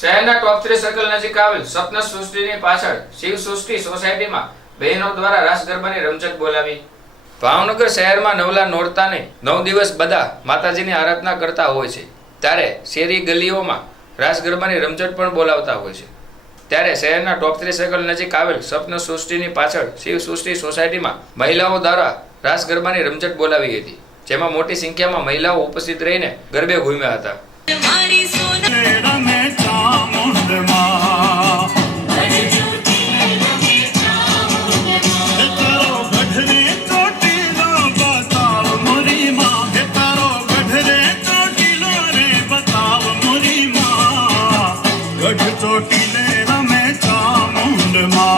શહેરના ટોપ 3 સર્કલ નજીક આવેલ સ્વપ્ન સૃષ્ટિની પાછળ શિવ સૃષ્ટિ સોસાયટીમાં બહેનો દ્વારા રાસ ગરબાની રમઝટ બોલાવી। ભાવનગર શહેરમાં નવલા નોરતાને 9 દિવસ બધા માતાજીની આરાધના કરતા હોય છે, ત્યારે શેરી ગલીઓમાં રાસ ગરબાની રમઝટ પણ બોલાવતા હોય છે। ત્યારે શહેરના ટોપ 3 સર્કલ નજીક આવેલ સ્વપ્ન સૃષ્ટિની પાછળ શિવ સૃષ્ટિ સોસાયટીમાં મહિલાઓ દ્વારા રાસ ગરબાની રમઝટ બોલાવી હતી, જેમાં મોટી સંખ્યામાં મહિલાઓ ઉપસ્થિત રહીને ગરબે ઘૂમ્યા હતા। ચોટીલે રમે ચામુંડ માં।